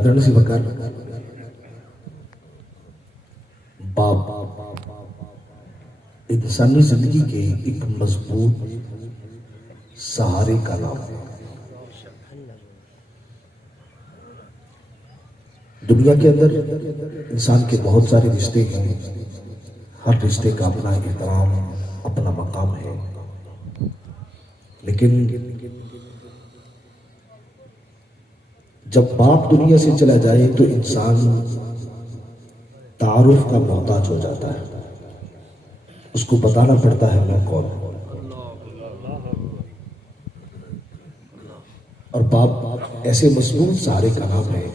برادران سی وقار باپ انسانی زندگی کے ایک مضبوط سہارے کا نام ہے۔ دنیا کے اندر انسان کے بہت سارے رشتے ہیں، ہر رشتے کا اپنا احترام، اپنا مقام ہے، لیکن جب باپ دنیا سے چلا جائے تو انسان تعارف کا محتاج ہو جاتا ہے، اس کو بتانا پڑتا ہے میں کون ہوں۔ اور باپ ایسے مضبوط سہارے کا نام ہے،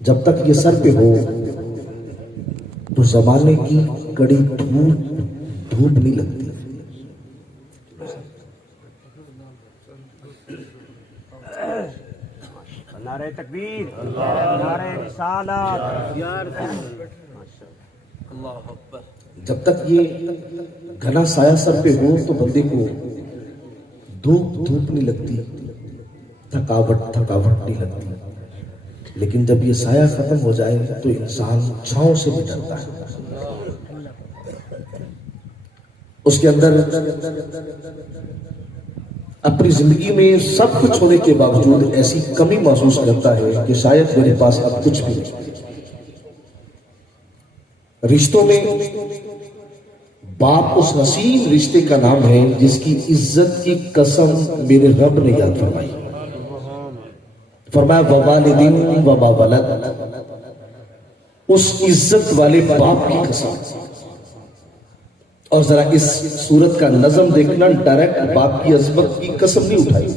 جب تک یہ سر پہ ہو تو زمانے کی کڑی دھوپ نہیں لگتی۔ نعرہ تکبیر، نعرہ رسالت، اللہ اکبر۔ جب تک یہ گھنا سایہ سر پہ ہو تو بندے کو دھوپ نہیں لگتی، تھکاوٹ نہیں لگتی، لیکن جب یہ سایہ ختم ہو جائے تو انسان چھاؤں سے بھی ڈرتا ہے۔ اس کے اندر اپنی زندگی میں سب کچھ ہونے کے باوجود ایسی کمی محسوس کرتا ہے کہ شاید میرے پاس اب کچھ بھی نہیں۔ رشتوں میں باپ اس حسین رشتے کا نام ہے جس کی عزت کی قسم میرے رب نے یاد فرمائی۔ فرمایا ووالدین وما ولد، اس عزت والے باپ کی قسم۔ اور ذرا اس سورت کا نظم دیکھنا، ڈائریکٹ باپ کی عظمت کی قسم نہیں اٹھائی،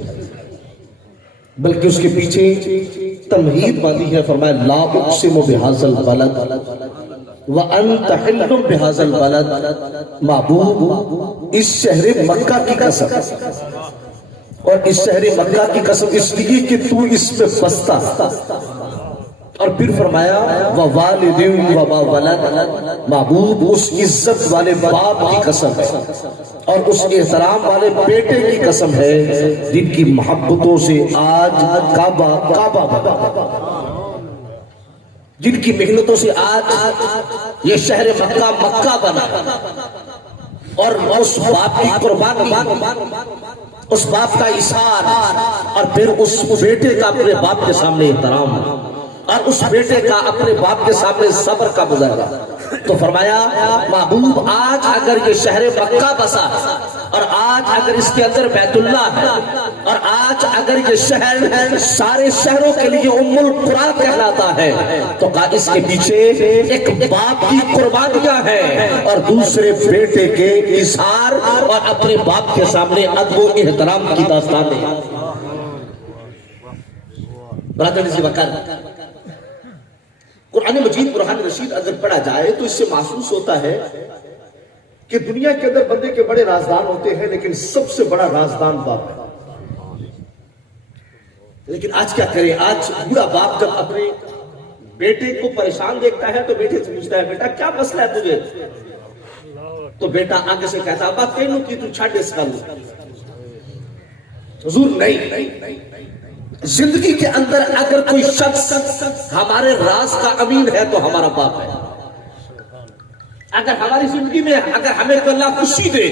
بلکہ اس کے پیچھے تمہید باندھی ہے۔ فرمایا لا اقسم بہذا البلد وانت حل بہذا البلد، محبوب اس شہر مکہ کی قسم، اور اس شہر مکہ کی قسم اس لیے کہ تو اس میں بستا۔ اور پھر فرمایا ووالد وما ولد، محبوب اس عزت والے باپ کی قسم ہے اور اس احترام والے بیٹے کی قسم ہے جن کی محبتوں سے آج کعبہ بنا، جن کی محنتوں سے آج یہ شہر مکہ بنا۔ اور اس باپ کی قربانی، اس باپ کا اثار، اور پھر اس بیٹے کا اپنے باپ کے سامنے احترام، اور اس بیٹے کا اپنے باپ کے سامنے صبر کا مظاہرہ۔ تو فرمایا محبوب آج اگر یہ شہر مکہ بسا، اور آج اگر اس کے اندر بیت اللہ ہے، اور آج اگر یہ شہر سارے شہروں کے لیے ام القریٰ کہلاتا ہے، تو کہا اس کے پیچھے ایک باپ کی قربانیاں ہیں اور دوسرے بیٹے کے اظہار اور اپنے باپ کے سامنے ادب و احترام کی داستانیں۔ برادر سی وقار، قرآن مجید برہان رشید اگر پڑھا جائے تو اس سے محسوس ہوتا ہے کہ دنیا کے اندر بندے کے بڑے رازدان ہوتے ہیں، لیکن سب سے بڑا رازدان باپ ہے۔ لیکن آج کیا کرے، آج بوڑھا باپ جب اپنے بیٹے کو پریشان دیکھتا ہے تو بیٹے سے پوچھتا ہے بیٹا کیا مسئلہ ہے تجھے؟ تو بیٹا آگے سے کہتا ابا تینوں کی تو چھاڑ اس کا لوں۔ حضور نہیں، زندگی کے اندر اگر کوئی شخص ہمارے راز کا امین ہے تو ہمارا باپ ہے۔ اگر ہماری زندگی میں اگر ہمیں اللہ خوشی دے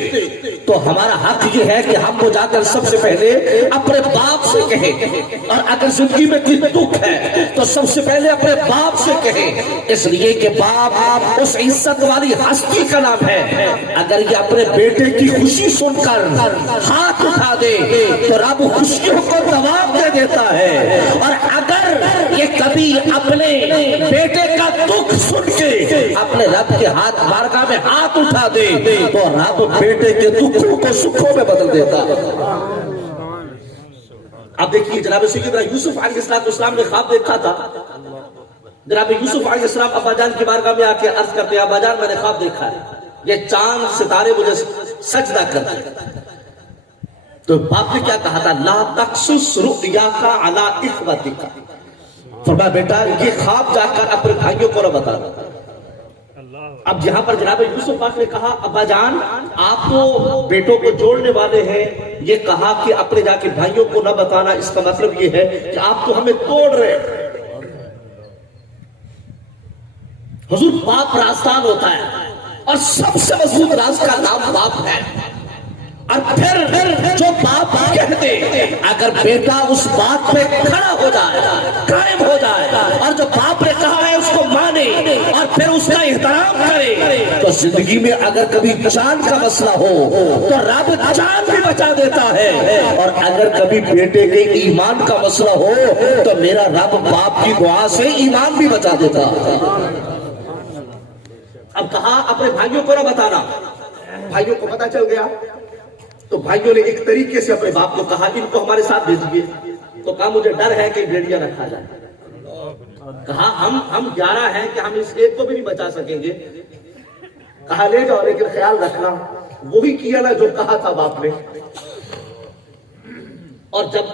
تو ہمارا حق یہ ہے کہ ہم وہ جا کر سب سے پہلے اپنے باپ سے کہیں، اور اگر زندگی میں کوئی دکھ ہے تو سب سے پہلے اپنے باپ سے کہیں، اس لیے کہ باپ اس عزت والی ہستی کا نام ہے۔ اگر یہ اپنے بیٹے کی خوشی سن کر ہاتھ اٹھا دے تو رب خوشیوں کو دوام دے دیتا ہے، اور اگر یہ کبھی اپنے بیٹے کا دکھ سن کے اپنے رب کے ہاتھ بارگاہ میں ہاتھ اٹھا دے تو رب بیٹے کے دکھوں کو سکھوں میں بدل دیتا ہے۔ اب دیکھیے جناب سیدنا یوسف علیہ السلام نے خواب دیکھا تھا۔ جناب یوسف علیہ السلام ابا جان کی بارگاہ میں آ کے عرض کرتے ہیں ابا جان میں نے خواب دیکھا ہے، یہ چاند ستارے مجھے سجدہ کرتے ہیں۔ تو باپ نے کیا کہا تھا؟ لا تقصص رؤیاک علی اخوتک، فرمایا بیٹا یہ خواب جا کر اپنے بھائیوں کو نہ بتا۔ اب یہاں پر جناب یوسف پاک نے کہا ابا جان آپ تو بیٹوں کو جوڑنے والے ہیں، یہ کہا کہ اپنے جا کے بھائیوں کو نہ بتانا، اس کا مطلب یہ ہے کہ آپ تو ہمیں توڑ رہے ہیں۔ حضور باپ رازدان ہوتا ہے اور سب سے مضبوط راز کا نام باپ ہے، اور پھر جو باپ کہتے اگر بیٹا اس بات پہ کھڑا ہو جائے، قائم ہو جائے، اور جو باپ نے کہا ہے اس کو مانے اور پھر اس کا احترام کرے، تو زندگی میں اگر کبھی جان کا مسئلہ ہو تو رب جان بھی بچا دیتا ہے، اور اگر کبھی بیٹے کے ایمان کا مسئلہ ہو تو میرا رب باپ کی دعا سے ایمان بھی بچا دیتا ہے۔ اب کہا اپنے بھائیوں کو نہ بتانا، بھائیوں کو پتا چل گیا تو بھائیوں نے ایک طریقے سے اپنے باپ کو کہا ان کو ہمارے ساتھ بھیجیے، تو کہا مجھے ڈر ہے کہ بھیڑیا نہ کھا جائے۔ کہا ہم 11 ہیں کہ ہم اس ایک کو بھی نہیں بچا سکیں گے۔ کہا لے جاؤ لیکن خیال رکھنا وہی کیا نا جو کہا تھا باپ نے۔ اور جب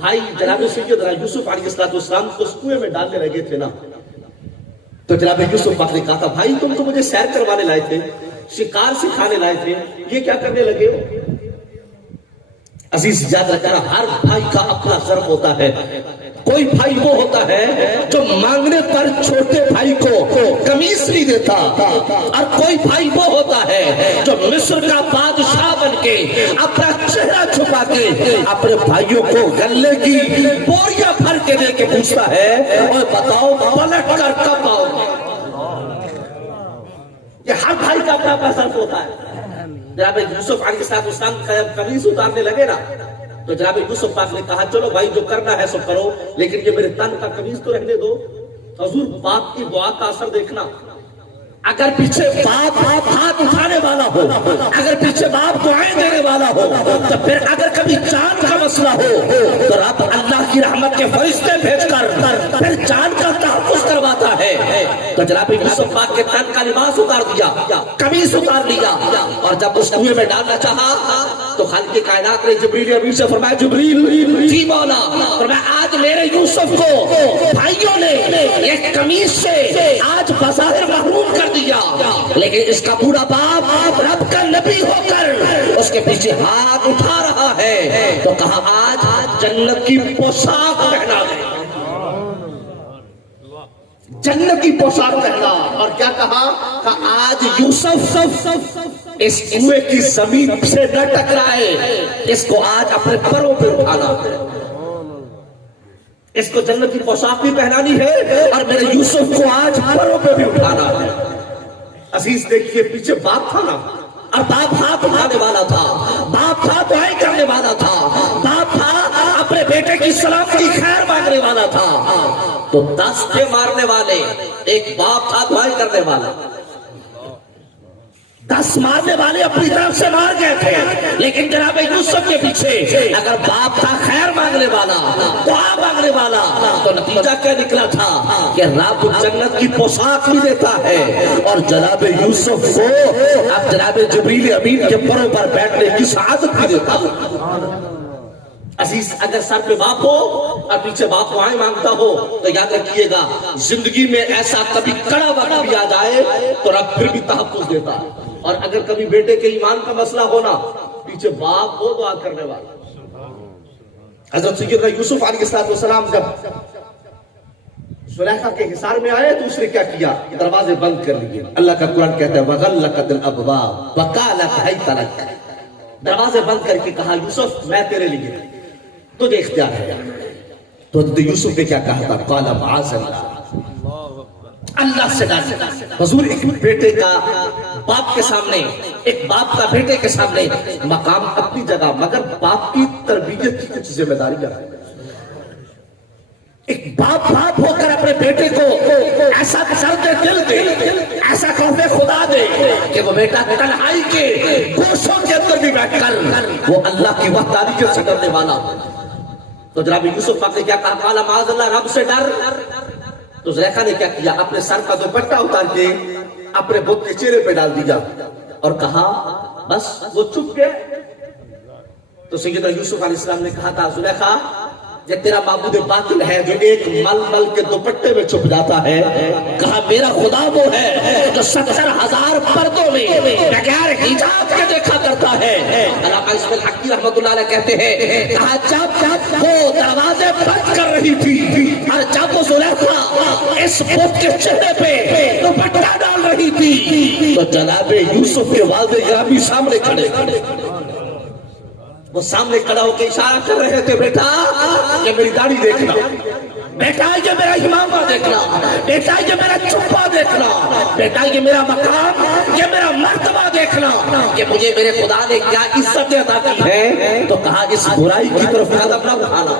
بھائی جناب سیدنا یوسف علیہ السلام کو اس کنویں میں ڈالنے لگے تھے نا، تو جناب یوسف پاک نے کہا تھا بھائی تم تو مجھے سیر کروانے لائے تھے، شکار سکھانے لائے تھے، یہ کیا کرنے لگے ہو؟ عزیز یاد رکھنا ہر بھائی کا اپنا ضرب ہوتا ہے۔ کوئی بھائی وہ ہوتا ہے جو مانگنے پر چھوٹے بھائی کو قمیص نہیں دیتا، اور کوئی بھائی وہ ہوتا ہے جو مصر کا بادشاہ بن کے اپنا چہرہ چھپا کے اپنے بھائیوں کو غلے کی بوریاں بھر کے دے کے پوچھتا ہے اور بتاؤ پلٹ کر کب آؤ گے؟ یہ ہر بھائی کا اپنا اپنا ضرب ہوتا ہے۔ جناب یوسف علیہ السلام قمیص اتارنے لگے نا، تو جناب یوسف پاک نے کہا چلو بھائی جو کرنا ہے سو کرو، لیکن یہ میرے تن کا قمیص تو رہنے دو۔ حضور باپ کی دعا کا اثر دیکھنا، اگر پیچھے باپ ہاتھ اٹھانے والا ہو، اگر پیچھے باپ دعائیں دینے والا ہو، تو پھر اگر کبھی جان کا مسئلہ ہو تو رب اللہ کی رحمت کے فرشتے بھیج کر پھر جان کا تحفظ کرواتا ہے۔ تو جناب یوسف پاک کے تن کا لباس اتار دیا، قمیص اتار لیا، اور جب اس کنویں میں ڈالنا چاہا تو خالق کائنات نے جبریل امین سے فرمایا جبریل جی مولا، فرمایا آج میرے یوسف کو بھائیوں نے ایک قمیص سے آج بظاہر محروم کر دیا، لیکن اس کا پورا باپ رب کا نبی ہو کر اس کے پیچھے ہاتھ اٹھا رہا ہے، تو کہا آج جنت کی پوشاک پہنا دے، جنت کی پوشاک پہنا۔ اور کیا کہا کہ آج یوسف اس کنویں کی زمین سے نہ ٹکرائے، اس کو آج اپنے پروں پہ اٹھانا ہے، اس کو جنت کی پوشاک بھی پہنانی ہے اور میرے یوسف کو آج پروں پہ بھی اٹھانا ہے۔ عزیز دیکھیے پیچھے باپ تھا نا، اور باپ ہاتھ اٹھانے والا تھا، باپ تھا دعائیں کرنے والا تھا، باپ تھا اپنے بیٹے کی سلامتی خیر مانگنے والا تھا، تو 10 تھے مارنے والے، ایک باپ تھا دعائیں کرنے والا۔ 10 مارنے والے اپنی طرف سے مار گئے تھے، لیکن جناب یوسف کے پیچھے اگر باپ تھا خیر مانگنے والا، دعا مانگنے والا، تو نتیجہ کیا نکلا تھا کہ رب جنت کی پوشاک بھی دیتا ہے، اور جناب یوسف کو اب جناب جبریل امین کے پروں پر بیٹھنے کی سعادت بھی دیتا ہے۔ عزیز اگر سر پہ باپ ہو اور پیچھے باپ دعائیں مانگتا ہو تو یاد رکھیے گا زندگی میں ایسا کبھی کڑا وقت بھی آ جائے تو رب پھر بھی تحفظ دیتا ہے۔ اور اگر کبھی بیٹے کے ایمان کا مسئلہ ہونا، پیچھے باپ ہو دعا کرنے والا۔ حضرت سیدنا یوسف علیہ السلام جب زلیخا کے حصار میں آئے تو اس نے کیا کیا؟ دروازے بند کر لیے۔ اللہ کا قرآن کہتا ہے وَغَلَّقَتِ الْأَبْوَابَ وَقَالَتْ هَيْتَ لَكَ، دروازے بند کر کے کہا یوسف میں تیرے لیے، تجھے اختیار ہے۔ تو حضرت یوسف نے کیا کہا تھا؟ قَالَ مَعَاذَ اللَّهِ، اللہ سے ڈرنا۔ حضور ایک بیٹے کا باپ کے سامنے، ایک باپ کا بیٹے کے سامنے مقام اپنی جگہ، مگر باپ کی تربیت کی کچھ ذمہ داریاں ہیں۔ ایک باپ ہو کر اپنے بیٹے کو ایسا درد دل دے، ایسا خوف خدا دے کہ وہ بیٹا تنہائی کے گوشوں کے اندر بھی بیٹھ کر وہ اللہ کی وحدانیت سے ڈرنے والا۔ تو جناب یوسف پاک نے کیا کہا؟ قال معاذ اللہ، رب سے ڈر۔ تو زلیخا نے کیا کیا؟ اپنے سر کا دوپٹہ اتار کے اپنے بت کے چہرے پہ ڈال دیا اور کہا بس وہ چپ گئے۔ تو سیدنا یوسف علیہ السلام نے کہا تھا زلیخا یہ تیرا معبود باطل ہے جو ایک مل مل کے دوپٹے میں چھپ جاتا ہے، کہا میرا خدا وہ ہے جو جو 70,000 پردوں میں بغیر حجاب کے دیکھا کرتا ہے. علامہ اسماعیل حقی رحمۃ اللہ علیہ کہتے ہیں کہا جب وہ دروازے بند کر رہی تھی اور جب وہ زلیخا اس بت کے چہرے پہ دوپٹہ ڈال رہی تھی تو جناب یوسف کے والد گرامی سامنے کھڑے. وہ سامنے کھڑا ہو کے اشارہ کر رہے تھے بیٹا یہ میری داڑھی دیکھنا, بیٹا یہ میرا امامہ دیکھنا, بیٹا یہ میرا چپا دیکھنا, بیٹا یہ میرا مقام, یہ میرا مرتبہ دیکھنا کہ مجھے میرے خدا نے کیا عزت عطا کی ہے. تو کہا اس برائی کی طرف قدم نہ اٹھانا.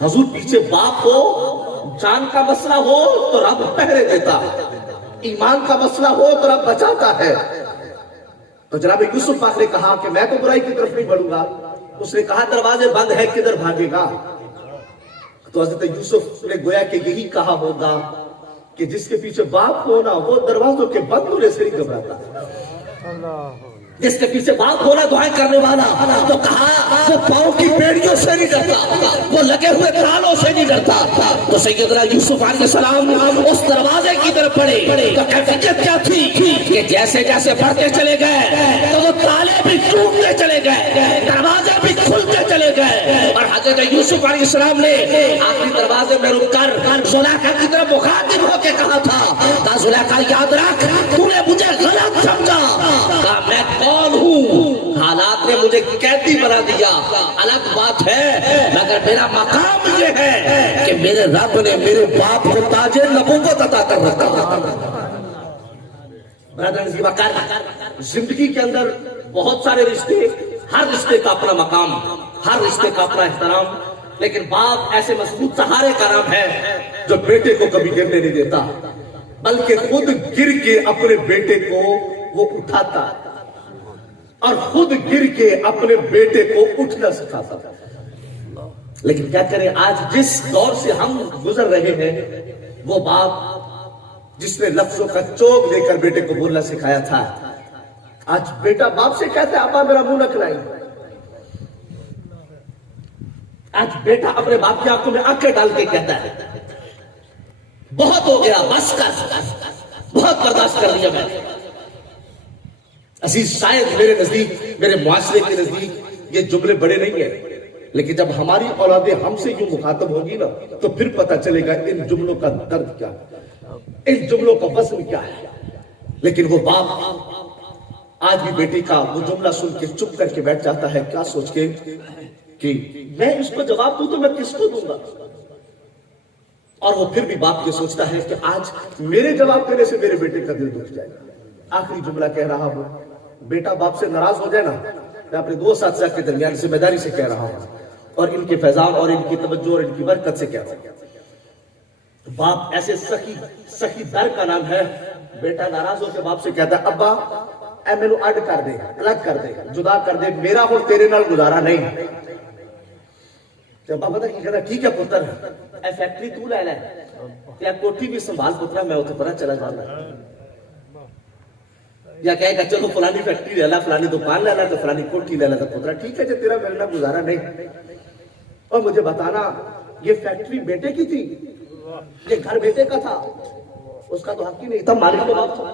حضور پیچھے باپ ہو, جان کا مسئلہ ہو تو رب پہرے دیتا, ایمان کا مسئلہ ہو تو رب بچاتا ہے. تو جناب یوسف پاک نے کہا کہ میں تو برائی کی طرف نہیں بڑھوں گا. اس نے کہا دروازے بند ہے کدھر بھاگے گا. تو حضرت یوسف نے گویا کہ یہی کہا ہوگا کہ جس کے پیچھے باپ ہونا وہ دروازوں کے بند ہونے سے نہیں گھبراتا. جس کے پیچھے باپ ہونا دعائیں کرنے والا, تو کہا وہ پاؤں کی بیڑیوں سے نہیں ڈرتا, وہ لگے ہوئے تالوں سے نہیں ڈرتا. تو سیدنا یوسف علیہ السلام اس دروازے کی طرف پڑے تو کیفیت کیا تھی کہ جیسے جیسے بڑھتے چلے گئے تو وہ تالے بھی ٹوٹتے چلے گئے, دروازے بھی کھلتے چلے گئے. اور حضرت یوسف علیہ السلام نے آخری دروازے میں رک کر زلیخا کی طرف مخاطب ہو کے کہا تھا زلیخا یاد رکھ تو نے مجھے غلط سمجھا, کہا میں کون ہوں, حالات نے مجھے قیدی بنا دیا الگ بات ہے, مگر میرا مقام یہ ہے کہ میرے رب نے میرے باپ کو تاج نبوت عطا کر رکھا. زندگی کے اندر بہت سارے رشتے, ہر رشتے کا اپنا مقام, ہر رشتے کا اپنا احترام, لیکن باپ ایسے مضبوط سہارے کا نام ہے جو بیٹے کو کبھی گرنے نہیں دیتا, بلکہ خود گر کے اپنے بیٹے کو وہ اٹھاتا اور خود گر کے اپنے بیٹے کو اٹھنا سکھاتا. لیکن کیا کریں, آج جس دور سے ہم گزر رہے ہیں وہ باپ جس نے لفظوں کا چوک دے کر بیٹے کو بولنا سکھایا تھا, آج بیٹا باپ سے کہتا ہے ابا میرا منہ نہ کھلائیں. آج بیٹا اپنے باپ کی آنکھوں میں آنکھیں ڈال کے کہتا ہے بہت ہو گیا, بس کر, بہت برداشت کر لیا میں نے. عزیز شاید میرے نزدیک, میرے معاشرے کے نزدیک یہ جملے بڑے نہیں ہیں, لیکن جب ہماری اولادیں ہم سے یوں مخاطب ہوگی نا تو پھر پتہ چلے گا ان جملوں کا درد کیا ہے, ان جملوں کا وزن کیا ہے. لیکن وہ باپ آج بھی بیٹی کا وہ جملہ سن کے چپ کر کے بیٹھ جاتا ہے, کیا سوچ کے کہ میں اس کو جواب دوں تو میں کس کو دوں گا. اور وہ پھر بھی باپ یہ سوچتا ہے کہ آج میرے جواب دینے سے میرے بیٹے کا دل دکھ جائے گا. آخری جملہ کہہ رہا ہوں, بیٹا باپ سے ناراض ہو جائے نا, میں اپنے دو اساتذہ کے درمیان ذمہ داری سے کہہ رہا ہوں اور ان کے فیضان اور ان کی توجہ اور ان کی برکت سے کہہ رہا ہوں. باپ ایسے سخی در کا نام ہے. بیٹا ناراض ہو کے باپ سے کہتا ہے ابا اے میں اڈ کر دے, الگ کر دے, جدا کر دے, میرا ہوں تیرے نال گزارا نہیں. ابا پتا کی کہتا ٹھیک ہے پتر, اے فیکٹری تو لے لے یا کوٹھی بھی سنبھال پترا, میں اتنے پتا چلا جانا. یا کہے گا چلو فلانی فیکٹری لے لا, فلانی دکان لے لا, تو فلانی کوٹھی لے لا, تو پترا ٹھیک ہے جب تیرا ملنا گزارا نہیں. اور مجھے بتانا یہ فیکٹری بیٹے کی تھی, یہ گھر بیٹے کا تھا, اس کا تو حق ہی نہیں تھا, مالک کا باپ تھا.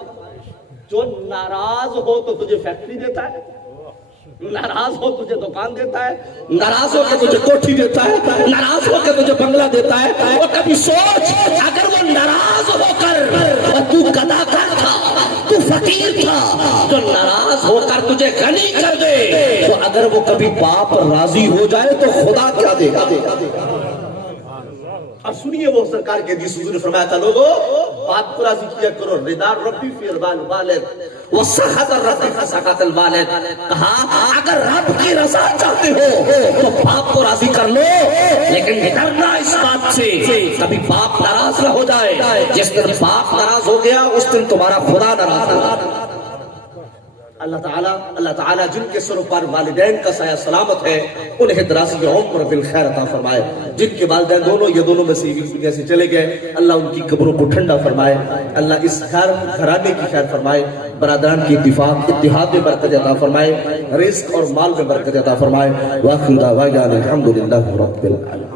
جو ناراض ہو تو تجھے فیکٹری دیتا ہے, ناراض ہو تجھے دکان دیتا ہے, ناراض ہو کے تجھے کوٹھی دیتا ہے, ناراض ہو کے تجھے بنگلہ دیتا ہے. اور کبھی سوچ اگر وہ ناراض ہو کر اور تو گدا کر تھا, تو فقیر تھا, جو ناراض ہو کر تجھے غنی کر دے, تو اگر وہ کبھی باپ راضی ہو جائے تو خدا کیا دے گا. اب سنیے وہ سرکار کے حدیث حضور نے فرمایا تھا لوگو باپ کو راضی کیا کرو, رضا ربی فی رضا الوالد وسخط الربی فی سخط الوالد. کہا اگر رب کی رضا چاہتے ہو تو باپ کو راضی کر لو, لیکن ڈرنا اس بات سے کبھی باپ ناراض نہ ہو جائے. جس دن باپ ناراض ہو گیا اس دن تمہارا خدا ناراض ہوگا. اللہ تعالیٰ جن کے سروں پر والدین کا سایہ سلامت ہے انہیں دراز عمر بالخیر عطا فرمائے. جن کے والدین دونوں یہ دونوں میں سے دنیا سے چلے گئے اللہ ان کی قبروں کو ٹھنڈا فرمائے. اللہ اس گھرانے کی خیر فرمائے, برادران کی اتفاق اتحاد میں برکت عطا فرمائے, رزق اور مال میں برکت عطا فرمائے. وآخر دعوانا الحمدللہ رب العالمین.